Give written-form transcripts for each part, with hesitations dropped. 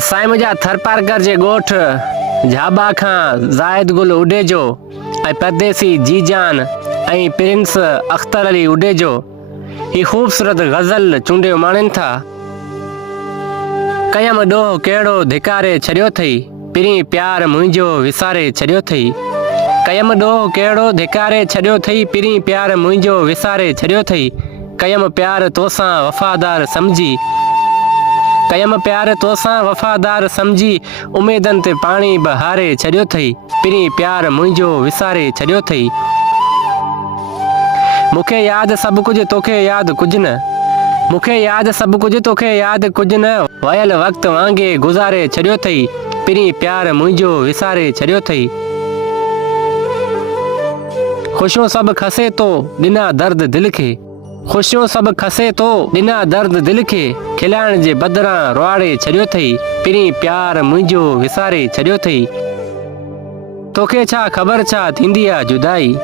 साईं मुंहिंजा थरपारकर जे ॻोठ झाबा खां ज़ाहिद गुल उडेजो ऐं परदेसी जीजान ऐं प्रिंस अख्तर अली उडेजो ही ख़ूबसूरत ग़ज़ल चूंडियो माणनि था। कयम ॾोह कहिड़ो धिकारे छॾियो अथई, पिरीं प्यार मुंहिंजो विसारे छॾियो अथई। कयम ॾोह कहिड़ो धिकारे छॾियो अथई, पिरीं प्यार मुंहिंजो विसारे छॾियो अथई। कयम प्यार तोसां वफ़ादार समझी, कयम प्यार तोसां वफ़ादार समझी, उमेदनि ते पाणी बहारे छॾियो अथई, पिरीं प्यार मुंहिंजो विसारे छॾियो अथई। मूंखे यादि सभु कुझु तोखे यादि कुझु न, मूंखे यादि सभु कुझु तोखे यादि कुझु न, वयल वक़्तु वांगुरु गुज़ारे छॾियो अथई, पिरीं प्यार मुंहिंजो विसारे छॾियो अथई। ख़ुशियूं सभु खसे तो ॾिना दर्द दिलि खे, ख़ुशियूं सभु खसे तो ॾिना दर्द दिलि खे, खिलाइण जे बदिरां रुआड़े छॾियो अथई, पिरीं प्यार मुंहिंजो विसारे छॾियो अथई। तोखे छा ख़बर छा थींदी आहे जुदाई,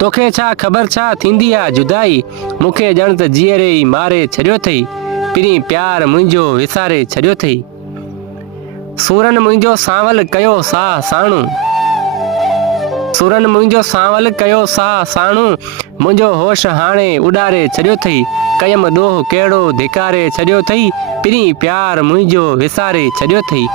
तोखे छा ख़बर छा थींदी आहे जुदाई, मूंखे ॼण त जीअरे ई मारे छॾियो अथई, पिरीं प्यार मुंहिंजो विसारे छॾियो अथई। सूरन मुंहिंजो सांवल कयो साह साणू, सूरन मुंहिंजो सांवल कयो साह साणू, मुंहिंजो होश हाणे उॾारे छॾियो अथई। कयम ॾोह कहिड़ो धिकारे छॾियो अथई, पिरीं प्यार मुंहिंजो विसारे छॾियो अथई।